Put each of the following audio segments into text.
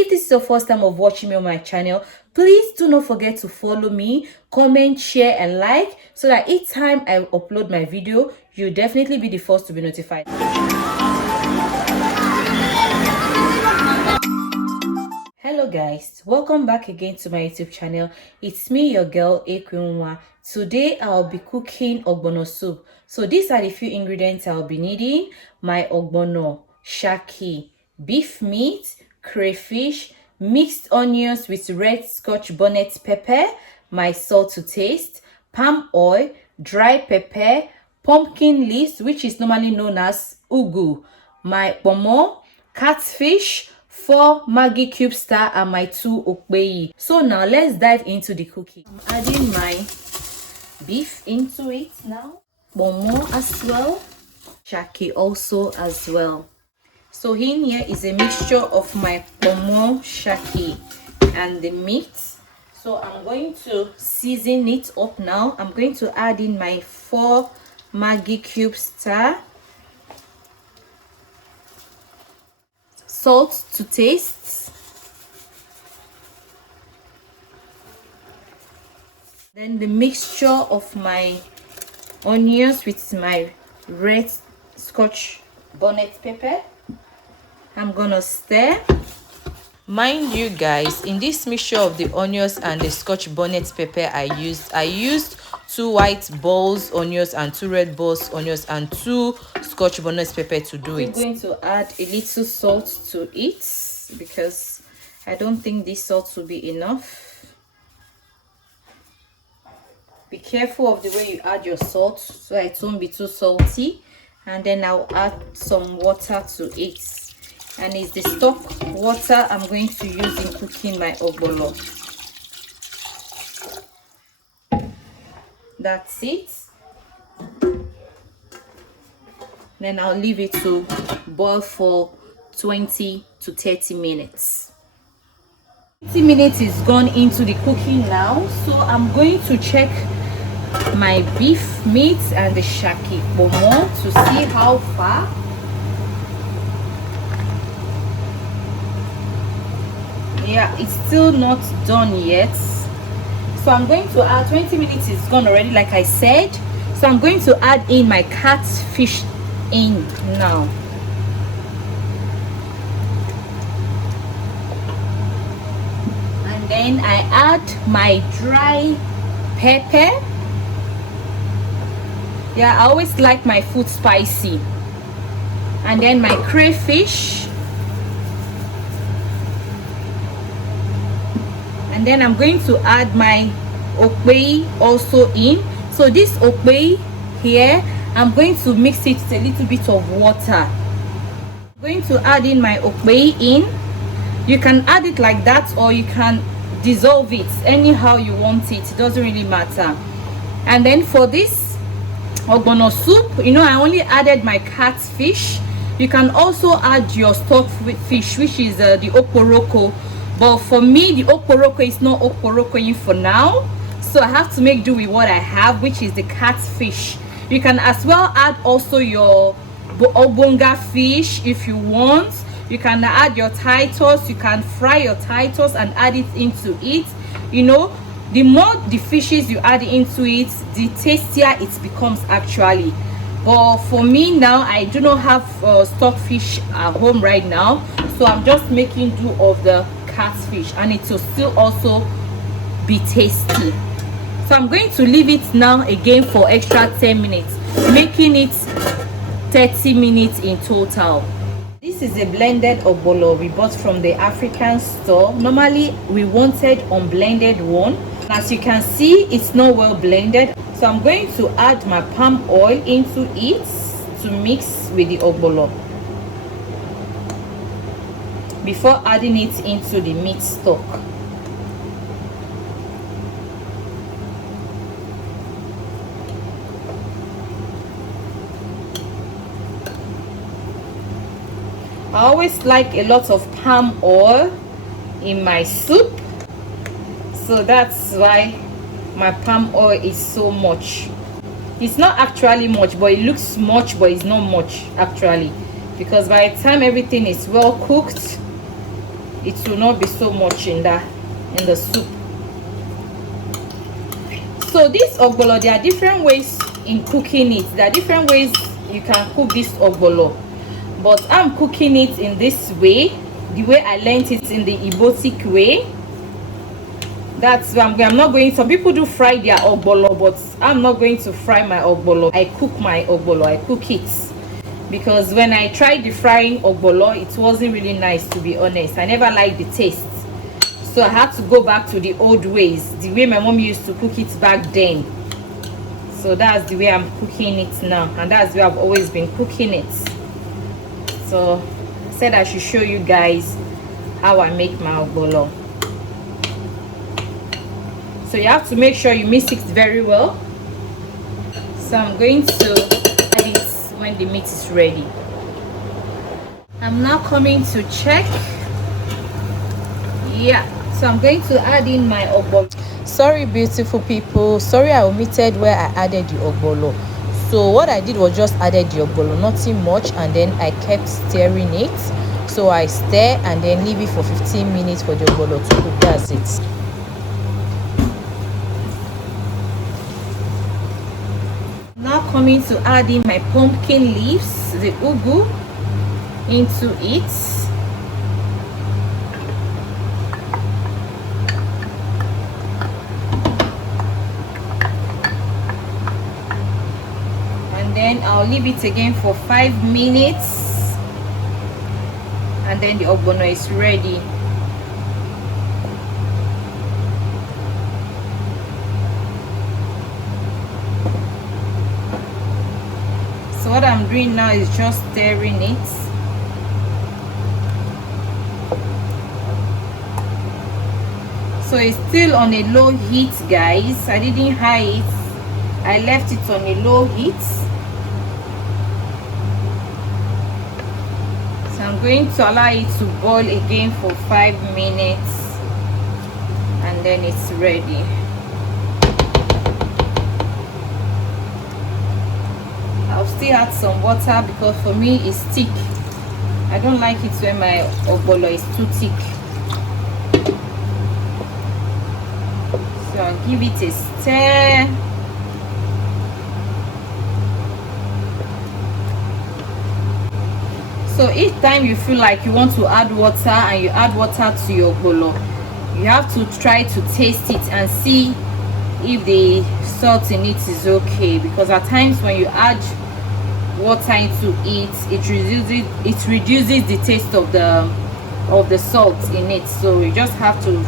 If this is your first time of watching me on my channel, please do not forget to follow me, comment, share and like, so that each time I upload my video, you'll definitely be the first to be notified. Hello guys, welcome back again to my YouTube channel. It's me, your girl Ekwenwa. Today I'll be cooking ogbono soup. So these are the few ingredients I'll be needing: my ogbono, shaki, beef meat, crayfish, mixed onions with red scotch bonnet pepper, my salt to taste, palm oil, dry pepper, pumpkin leaves, which is normally known as ugu, my pomo, catfish, 4 Maggi cube star, and my 2 okpei. So now let's dive into the cooking. I'm adding my beef into it now, Pomo as well, Shaki also as well. So in here is a mixture of my Pomo, Shaki and the meat. So I'm going to season it up now. I'm going to add in my 4 Maggi cube star, salt to taste, then the mixture of my onions with my red scotch bonnet pepper. I'm gonna stir. Mind you guys, in this mixture of the onions and the scotch bonnet pepper I used 2 white balls onions and 2 red balls onions and 2 scotch bonnet pepper to do it. I'm going to add a little salt to it because I don't think this salt will be enough. Be careful of the way you add your salt so it won't be too salty. And then I'll add some water to it, and it's the stock water I'm going to use in cooking my ogbono. That's it. Then I'll leave it to boil for 20 to 30 minutes. 30 minutes is gone into the cooking now, so I'm going to check my beef meat and the shaki pomo to see how far. Yeah, it's still not done yet, so I'm going to add 20 minutes is gone already, like I said. So I'm going to add in my catfish in now. And then I add my dry pepper. Yeah, I always like my food spicy. And then my crayfish. And then I'm going to add my okpei also in. So this okpei here, I'm going to mix it with a little bit of water. I'm going to add in my okpei in. You can add it like that, or you can dissolve it anyhow you want it. It doesn't really matter. And then for this ogbono soup, you know, I only added my catfish. You can also add your stock fish, which is the okporoko. But for me, the okporoko is not okporoko for now, so I have to make do with what I have, which is the catfish. You can as well add also your obonga fish if you want. You can add your titus. You can fry your titus and add it into it. You know, the more the fishes you add into it, the tastier it becomes actually. But for me now, I do not have stock fish at home right now, so I'm just making do of the catfish, and it will still also be tasty. So I'm going to leave it now again for extra 10 minutes, making it 30 minutes in total. This is a blended ogbono we bought from the African store. Normally we wanted unblended one. As you can see, it's not well blended, so I'm going to add my palm oil into it to mix with the ogbono before adding it into the meat stock. I always like a lot of palm oil in my soup, so that's why my palm oil is so much. It's not actually much, but it looks much, but it's not much actually, because by the time everything is well cooked, it will not be so much in the soup. So this ogbono, there are different ways in cooking it. There are different ways you can cook this ogbono, but I'm cooking it in this way, the way I learned it, in the Ibotic way. That's why I'm not going. Some people do fry their ogbono, but I'm not going to fry my ogbono. I cook my ogbono. I cook it, because when I tried the frying ogbono, it wasn't really nice, to be honest. I never liked the taste, so I had to go back to the old ways, the way my mom used to cook it back then. So that's the way I'm cooking it now, and that's where I've always been cooking it. So I said I should show you guys how I make my ogbono. So you have to make sure you mix it very well. So I'm going to add it when the meat is ready. I'm now coming to check. Yeah, so I'm going to add in my ogbono. Sorry beautiful people, sorry I omitted where I added the ogbono. So what I did was just added the ogbono, nothing much, and then I kept stirring it. So I stir and then leave it for 15 minutes for the ogbono to cook. That's it. Now coming to add in my pumpkin leaves, the ugu, into it. And then I'll leave it again for 5 minutes, and then the ogbono is ready. So what I'm doing now is just stirring it. So it's still on a low heat, guys. I didn't high it, I left it on a low heat. So I'm going to allow it to boil again for 5 minutes, and then it's ready. I'll still add some water, because for me it's thick. I don't like it when my ogbono is too thick. So I'll give it a stir. So each time you feel like you want to add water, and you add water to your ogbono, you have to try to taste it and see if the salt in it is okay, because at times when you add water into it, it reduces the taste of the salt in it. So you just have to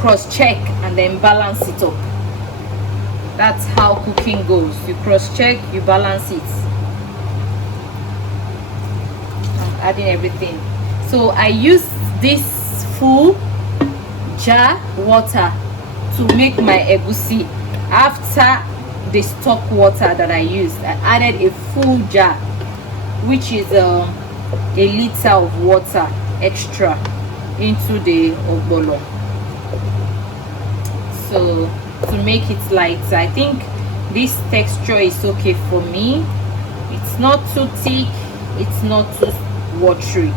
cross check and then balance it up. That's how cooking goes. You cross check, you balance it. I'm adding everything. So I use this full jar water to make my egusi. After the stock water that I used, I added a full jar, which is a liter of water extra into the ogbono. So to make it light, I think this texture is okay for me. It's not too thick, it's not too watery,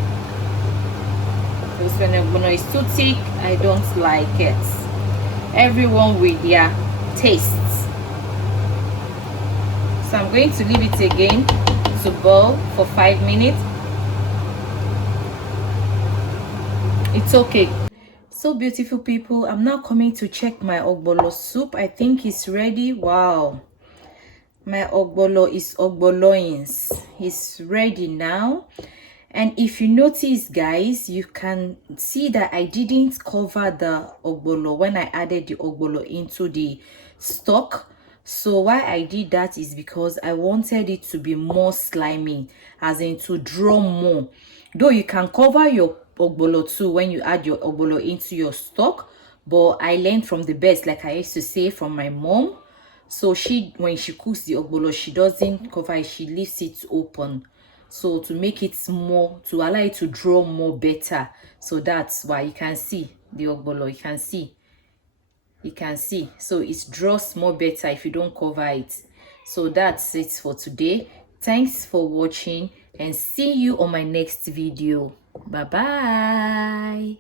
because when ogbono is too thick, I don't like it. Everyone with their tastes. So I'm going to leave it again to boil for 5 minutes. It's okay. So beautiful people, I'm now coming to check my ogbono soup. I think it's ready. Wow, my ogbono is ogboloins. It's ready now. And if you notice, guys, you can see that I didn't cover the ogbono when I added the ogbono into the stock. So why I did that is because I wanted it to be more slimy, as in to draw more. Though you can cover your ogbono too when you add your ogbono into your stock, but I learned from the best, like I used to say, from my mom. So when she cooks the ogbono, she doesn't cover it, she leaves it open. So to make it more, to allow it to draw more better. So that's why you can see the ogbono, you can see, so it draws more better if you don't cover it. So that's it for today. Thanks for watching, and see you on my next video. Bye bye.